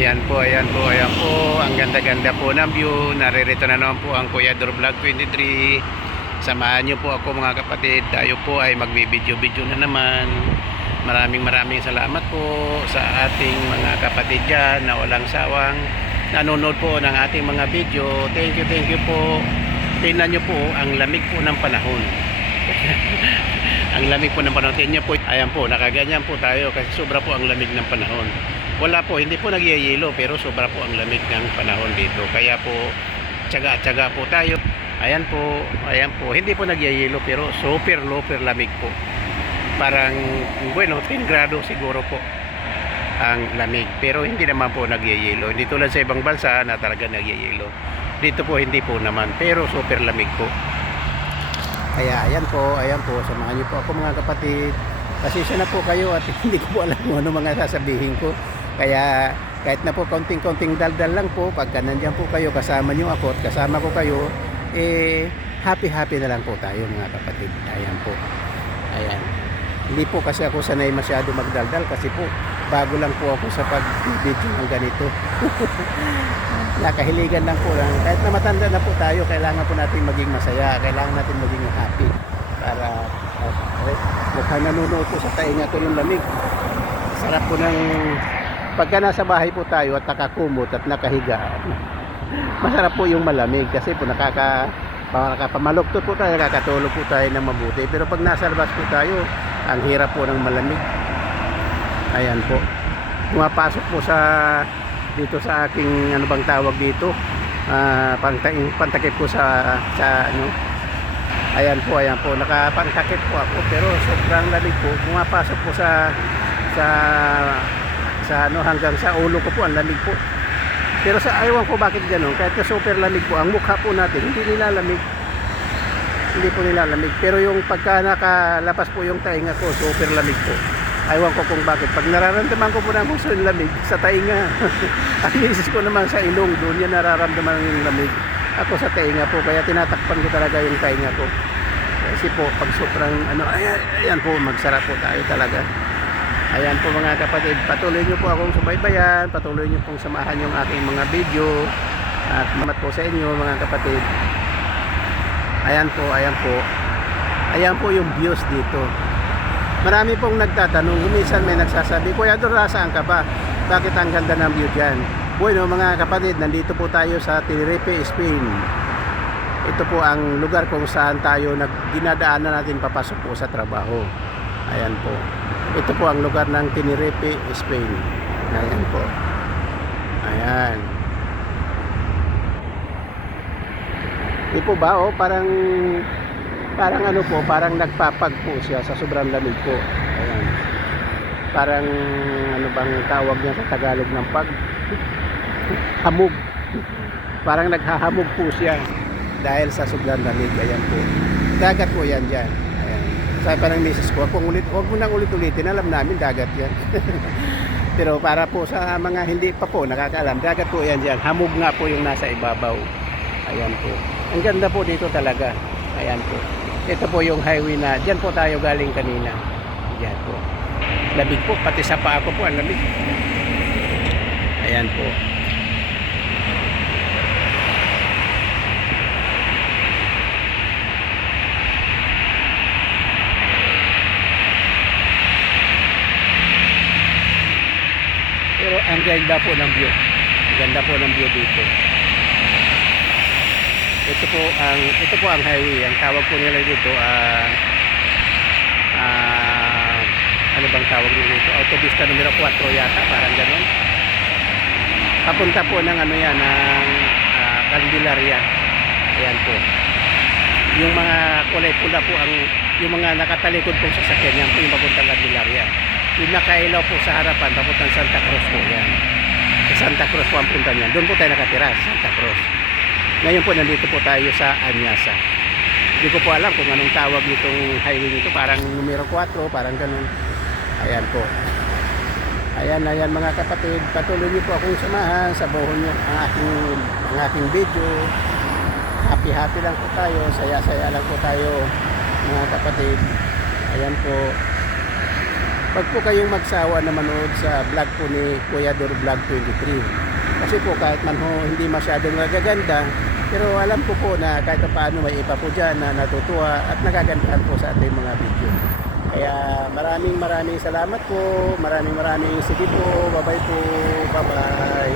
Ayan po, ayan po, ayan po. Ang ganda-ganda po ng view. Naririto na naman po ang Kuya Dor Vlog 23. Samahan niyo po ako mga kapatid. Tayo po ay magbibideo-video na naman. Maraming maraming salamat po sa ating mga kapatid dyan na walang sawang nanonood po ng ating mga video. Thank you, thank you po. Tingnan niyo po ang lamig po ng panahon. ang lamig po ng panahon. Tingnan niyo po. Ayan po, nakaganyan po tayo kasi sobra po ang lamig ng panahon. Wala po, hindi po nagyayelo pero sobra po ang lamig ng panahon dito. Kaya po, tsaga-tsaga po tayo. Ayan po, ayan po. Hindi po nagyayelo pero super, super lamig po. Parang, bueno, 10 grado siguro po ang lamig. Pero hindi naman po nagyayelo. Hindi tulad sa ibang bansa na talaga nagyayelo. Dito po hindi po naman. Pero super lamig po. Kaya ayan po, ayan po. Samahan niyo po ako mga kapatid. Pasensya na po kayo at hindi ko po alam kung ano mga sasabihin ko. Kaya kahit na po konting-konting daldal lang po, pagka nandyan po kayo, kasama niyo ako at kasama ko kayo, eh, happy-happy na lang po tayo mga kapatid. Ayan po. Ayan. Hindi po kasi ako sanay masyado magdaldal kasi po bago lang po ako sa pag-video ng ganito. Nakahiligan lang po lang. Kahit na matanda na po tayo, kailangan po natin maging masaya. Kailangan natin maging happy. Para uh, mukhang nanonood po sa tainga ko yung lamig. Sarap po ng pagka nasa bahay po tayo at nakakumot at nakahiga. Masarap po yung malamig kasi po nakaka nakapamaluktot po tayo, nakakatulog po tayo ng mabuti. Pero pag nasa labas po tayo, ang hirap po ng malamig. Ayan po. Pumapasok po sa dito sa aking ano bang tawag dito ah pantaing pantakip ko sa sa ano ayan po ayan po nakapantakip po ako pero sobrang lamig po pumapasok po sa sa sa ano hanggang sa ulo ko po ang lamig po pero sa ayaw ko bakit gano'n kahit na super lamig po ang mukha po natin hindi nilalamig hindi po nilalamig pero yung pagka nakalapas po yung tainga ko super lamig po Aywan ko kung bakit. Pag nararamdaman ko po na gusto yung lamig sa tainga. Ang misis ko naman sa ilong, doon niya nararamdaman yung lamig. Ako sa tainga po, kaya tinatakpan ko talaga yung tainga ko. Kasi po, pag sobrang ano, ayan, ayan po, magsarap po tayo talaga. Ayan po mga kapatid, patuloy niyo po akong subaybayan, patuloy niyo pong samahan yung aking mga video. At mamat po sa inyo mga kapatid. Ayan po, ayan po. Ayan po yung views dito. Marami pong nagtatanong, minsan may nagsasabi, Kuya Dor, saan ka ba? Bakit ang ganda ng view dyan? Bueno mga kapatid, nandito po tayo sa Tenerife, Spain. Ito po ang lugar kung saan tayo nag dinadaanan natin papasok po sa trabaho. Ayan po. Ito po ang lugar ng Tenerife, Spain. Ayan po. Ayan. Ito po ba, oh, parang parang ano po, parang nagpapag po siya sa sobrang lamig po. Ayan. Parang ano bang tawag niya sa Tagalog ng pag hamog. Parang naghahamog po siya dahil sa sobrang lamig. Ayan po. Dagat po yan dyan. Ayan. Sabi pa ng misis ko, kung ulit, huwag mo nang ulit-ulitin, alam namin dagat yan. Pero para po sa mga hindi pa po nakakaalam, dagat po yan dyan. Hamog nga po yung nasa ibabaw. Ayan po. Ang ganda po dito talaga. Ayan po. Ito po yung highway na, dyan po tayo galing kanina. Diyan po. Labig po, pati sa paa ko po, ang labig. Ayan po. Pero ang ganda po ng view. Ganda po ng view dito. Ito po ang ito po ang highway. Ang tawag po nila dito ah ah, ano bang tawag nila dito? Autopista numero 4 yata, parang ganoon. Papunta po ng ano yan ng ah, Candelaria. Ayan po. Yung mga kulay pula po ang yung mga nakatalikod po sa sakyan yan po yung papuntang Candelaria. Yung nakailaw po sa harapan papuntang Santa Cruz po yan. Sa Santa Cruz po ang punta niyan. Doon po tayo nakatira, sa Santa Cruz. Ngayon po nandito po tayo sa Anyasa. Hindi ko po alam kung anong tawag nitong highway nito. Parang numero 4, parang ganun. Ayan po. Ayan, ayan mga kapatid. Patuloy niyo po akong samahan sa buhon niyo ang aking, ang aking video. Happy happy lang po tayo. Saya saya lang po tayo mga kapatid. Ayan po. Wag po kayong magsawa na manood sa vlog po ni Kuya Dor Vlog 23. Kasi po kahit man ho hindi masyadong nagaganda, pero alam ko po na kahit paano may iba po dyan na natutuwa at nagagandahan po sa ating mga video. Kaya maraming maraming salamat po. Maraming maraming sige po. Bye-bye po. Bye-bye.